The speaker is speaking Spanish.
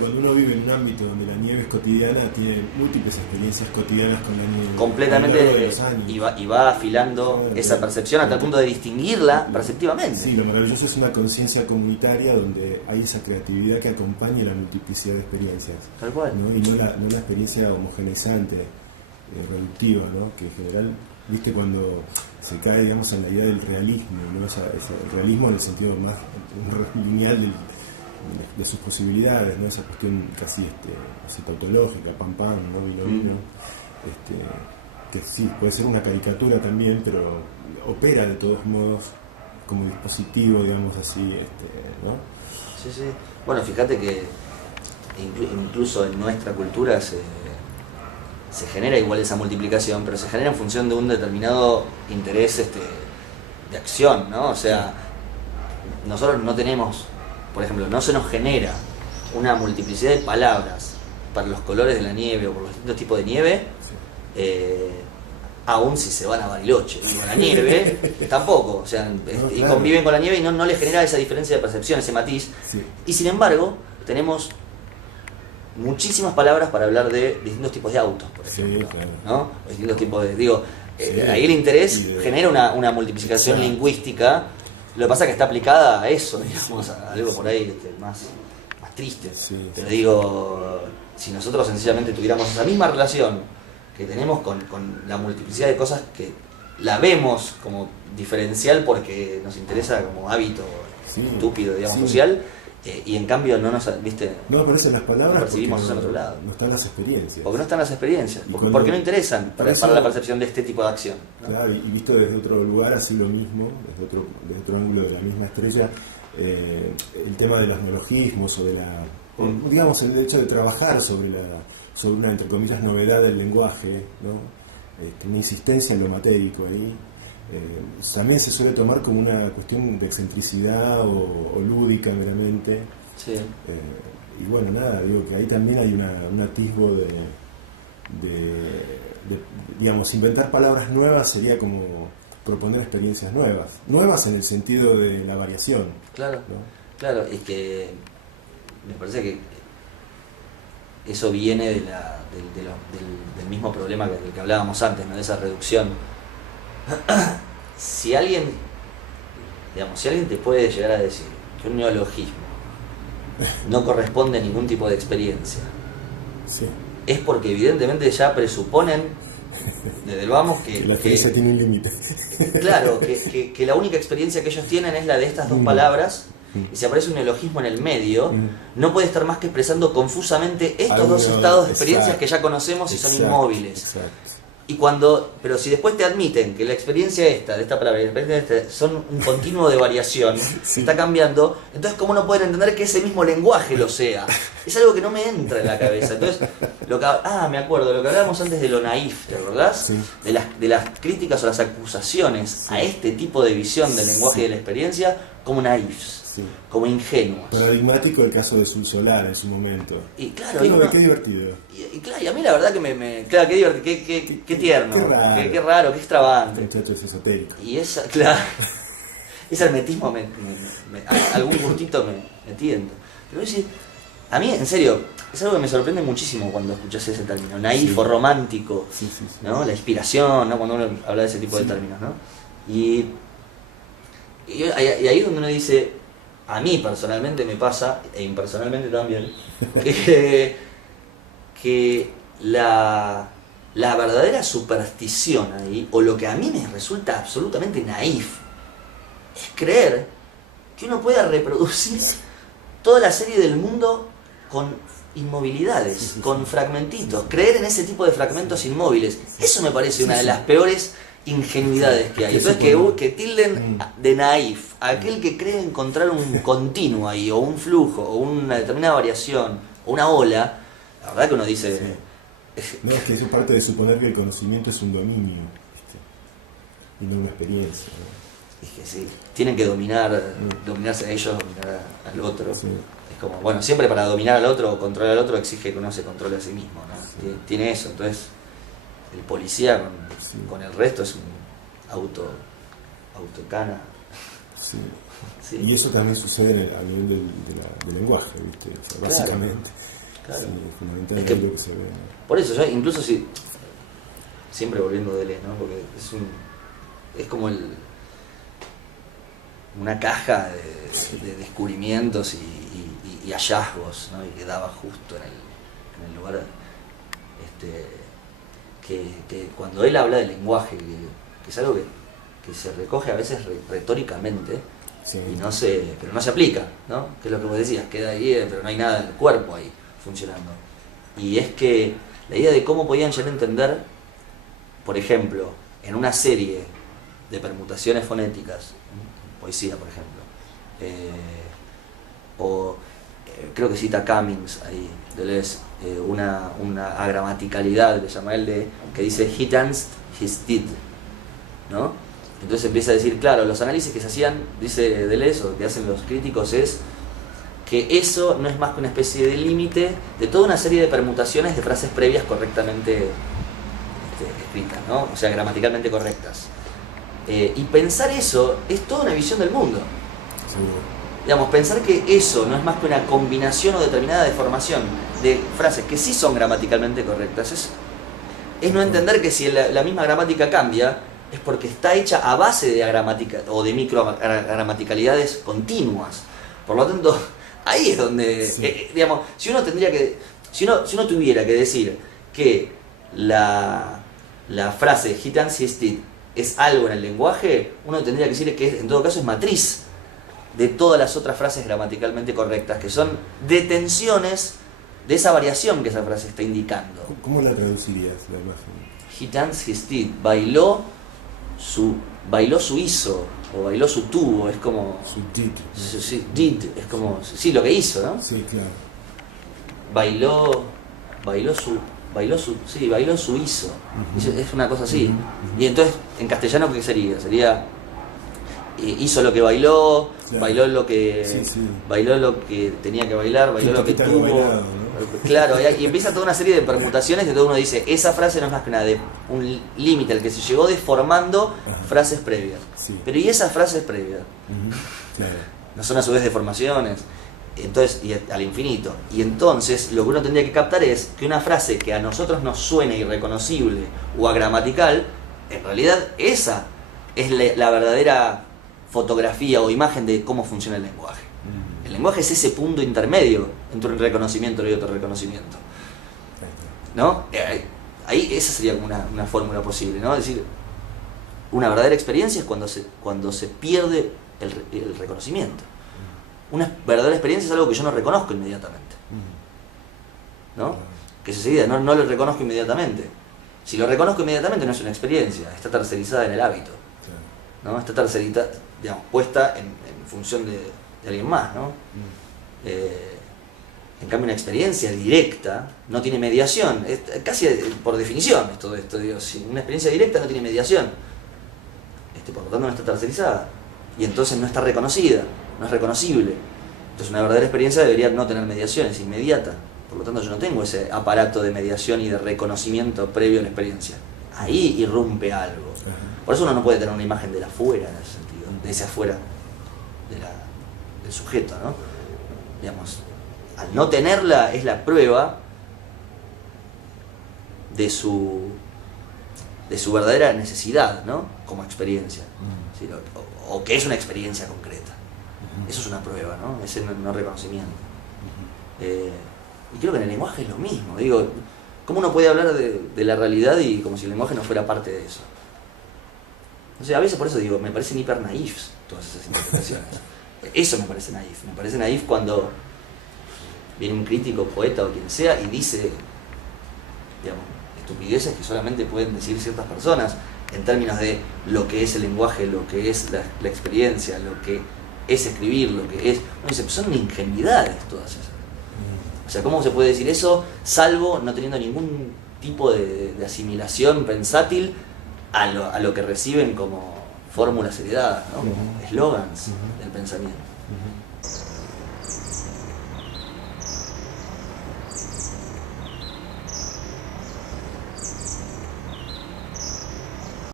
cuando uno vive en un ámbito donde la nieve es cotidiana, tiene múltiples experiencias cotidianas con la nieve. Completamente, y va afilando esa percepción hasta el punto de distinguirla perceptivamente. Sí, lo maravilloso es una conciencia comunitaria donde hay esa creatividad que acompaña la multiplicidad de experiencias. Tal cual. ¿No? Y no la experiencia homogeneizante, reductiva, ¿no? Que en general, viste, cuando se cae, digamos, en la idea del realismo, ¿no? El realismo en el sentido más lineal de sus posibilidades, ¿no? Esa cuestión casi tautológica, pam pam, ¿no? Vino, que sí, puede ser una caricatura también, pero opera de todos modos como dispositivo, digamos así, ¿no? Sí, sí. Bueno, fíjate que incluso en nuestra cultura se genera igual esa multiplicación, pero se genera en función de un determinado interés de acción, ¿no? O sea, nosotros no tenemos, por ejemplo, no se nos genera una multiplicidad de palabras para los colores de la nieve o por los distintos tipos de nieve, aún si se van a Bariloche. Y con la nieve tampoco, o sea, claro. Y conviven con la nieve y no les genera esa diferencia de percepción, ese matiz. Sí. Y sin embargo, tenemos muchísimas palabras para hablar de distintos tipos de autos, por ejemplo, sí, claro. ¿no? Distintos tipos de... Digo, sí, ahí el interés genera una multiplicación exacto. lingüística. Lo que pasa es que está aplicada a eso, digamos, a algo por ahí más triste. Sí, pero sí. digo, si nosotros sencillamente tuviéramos esa misma relación que tenemos con la multiplicidad de cosas que la vemos como diferencial porque nos interesa como hábito estúpido, digamos, sí. social, y en cambio no nos, ¿viste? No aparecen las palabras, no percibimos eso en otro lado. No están las experiencias. Porque no están las experiencias, porque no interesan para la percepción de este tipo de acción, ¿no? Claro, y visto desde otro lugar, así lo mismo, desde otro ángulo de la misma estrella, el tema de los neologismos o digamos, el hecho de trabajar sobre una, entre comillas, novedad del lenguaje, ¿no? Una insistencia en lo matérico ahí, también se suele tomar como una cuestión de excentricidad o lúdica meramente. Sí. Y bueno, nada, digo que ahí también hay un atisbo de digamos, inventar palabras nuevas sería como proponer experiencias nuevas en el sentido de la variación. Claro, ¿no? claro, es que me parece que eso viene del mismo problema del que hablábamos antes, ¿no? De esa reducción. Si alguien te puede llegar a decir que un neologismo no corresponde a ningún tipo de experiencia, sí. Es porque evidentemente ya presuponen desde el vamos que la experiencia tiene un límite. Claro, que la única experiencia que ellos tienen es la de estas dos palabras, y si aparece un neologismo en el medio, no puede estar más que expresando confusamente estos dos estados de experiencias que ya conocemos y son inmóviles. Exacto. Pero si después te admiten que la experiencia de esta palabra y la experiencia de esta son un continuo de variación, está cambiando, entonces ¿cómo no pueden entender que ese mismo lenguaje lo sea? Es algo que no me entra en la cabeza. Entonces, me acuerdo, lo que hablábamos antes de lo naif, ¿te acordás? Sí. De las críticas o las acusaciones a este tipo de visión del lenguaje y de la experiencia como naifs. Sí. Como ingenuos. Paradigmático el caso de Sul Solar en su momento. Y claro, qué divertido. Y a mí la verdad que claro, qué divertido, qué tierno, qué raro, qué extravagante. Muchachos esotéricos. Y ese hermetismo algún gustito me tienta. Pero es decir, a mí, en serio, es algo que me sorprende muchísimo cuando escuchas ese término, naif o romántico, ¿no? La inspiración, ¿no? Cuando uno habla de ese tipo de términos, ¿no? Y ahí es donde uno dice, a mí personalmente me pasa, e impersonalmente también, que la verdadera superstición ahí, o lo que a mí me resulta absolutamente naif, es creer que uno pueda reproducir toda la serie del mundo con inmovilidades, con fragmentitos, creer en ese tipo de fragmentos inmóviles. Eso me parece una de las peores ingenuidades que hay. Entonces que tilden de naif a aquel que cree encontrar un continuo ahí, o un flujo, o una determinada variación, o una ola, la verdad que uno dice... No, es que eso parte de suponer que el conocimiento es un dominio, ¿viste? Y no una experiencia, ¿no? Es que sí, tienen que dominarse a ellos, dominar al otro. Sí. Es como, bueno, siempre para dominar al otro o controlar al otro exige que uno se controle a sí mismo, ¿no? Sí. Tiene eso, entonces el policía con el resto es un autocana. Sí. Sí. Y eso también sucede a nivel del lenguaje, ¿viste? O sea, básicamente. Claro. Sí, fundamental Es que, lo que se ve, ¿no? por eso, yo incluso si, siempre volviendo a Deleuze, ¿no? Porque es como una caja de descubrimientos y hallazgos, ¿no? Y que daba justo en el lugar que cuando él habla del lenguaje, que es algo que se recoge a veces retóricamente, Sí. pero no se aplica, ¿no? Que es lo que vos decías, queda ahí, pero no hay nada del cuerpo ahí funcionando. Y es que la idea de cómo podían llegar a entender, por ejemplo, en una serie de permutaciones fonéticas, poesía por ejemplo, creo que cita Cummings ahí, Deleuze, una agramaticalidad, le llama él, que dice he danced his did, ¿no? Entonces empieza a decir, claro, los análisis que se hacían, dice Deleuze, o que hacen los críticos, es que eso no es más que una especie de límite de toda una serie de permutaciones de frases previas correctamente escritas, ¿no? O sea, gramaticalmente correctas. Y pensar eso es toda una visión del mundo. Seguro. Digamos, pensar que eso no es más que una combinación o determinada deformación de frases que sí son gramaticalmente correctas, es no entender que si la misma gramática cambia, es porque está hecha a base de gramática o de microgramaticalidades continuas. Por lo tanto, ahí es donde, sí. Digamos, si uno tuviera que decir que la frase he danced his did es algo en el lenguaje, uno tendría que decir que en todo caso es matriz de todas las otras frases gramaticalmente correctas, que son detenciones de esa variación que esa frase está indicando. ¿Cómo la traducirías, la imagen? He danced his did, bailó su hizo, o bailó su tuvo, es como... Su did. Sí, did, es como... Sí, lo que hizo, ¿no? Sí, claro. Bailó su hizo. Uh-huh. Es una cosa así. Uh-huh. Y entonces, en castellano, ¿qué sería? Sería... hizo lo que bailó, claro. Bailó lo que tenía que bailar, bailó lo que tuvo. Bailado, ¿no? Claro, y empieza toda una serie de permutaciones que todo uno dice, esa frase no es más que nada de un límite al que se llegó deformando frases previas. Sí. Pero ¿y esas frases previas? Claro. No son a su vez deformaciones. Entonces, y al infinito. Y entonces lo que uno tendría que captar es que una frase que a nosotros nos suene irreconocible o agramatical, en realidad esa es la verdadera fotografía o imagen de cómo funciona el lenguaje. El lenguaje es ese punto intermedio entre un reconocimiento y otro reconocimiento, ¿no? Ahí esa sería como una fórmula posible, ¿no? Es decir, una verdadera experiencia es cuando se pierde el reconocimiento. Una verdadera experiencia es algo que yo no reconozco inmediatamente, ¿no? Que se seguida no lo reconozco inmediatamente. Si lo reconozco inmediatamente no es una experiencia, está tercerizada en el hábito, ¿no? Está tercerizada, digamos, puesta en función de alguien más, ¿no? En cambio una experiencia directa no tiene mediación, es casi por definición esto, digo, si una experiencia directa no tiene mediación, por lo tanto no está tercerizada y entonces no está reconocida, no es reconocible. Entonces una verdadera experiencia debería no tener mediación, es inmediata, por lo tanto yo no tengo ese aparato de mediación y de reconocimiento previo a la experiencia. Ahí irrumpe algo. Por eso uno no puede tener una imagen del afuera en ese sentido, de ese afuera del sujeto, ¿no? Digamos, al no tenerla es la prueba de su verdadera necesidad, ¿no? Como experiencia, ¿sí? o que es una experiencia concreta. Eso es una prueba, ¿no? Ese no reconocimiento. Y creo que en el lenguaje es lo mismo. Digo, ¿cómo uno puede hablar de la realidad y como si el lenguaje no fuera parte de eso? O sea, a veces por eso digo, me parecen hiper naifs todas esas interpretaciones. Eso me parece naif cuando viene un crítico, poeta o quien sea y dice, digamos, estupideces que solamente pueden decir ciertas personas en términos de lo que es el lenguaje, lo que es la experiencia, lo que es escribir, lo que es... Uno dice, pues son ingenuidades todas esas. O sea, ¿cómo se puede decir eso salvo no teniendo ningún tipo de asimilación pensátil a lo que reciben como fórmulas heredadas, ¿no? Como eslogans del pensamiento.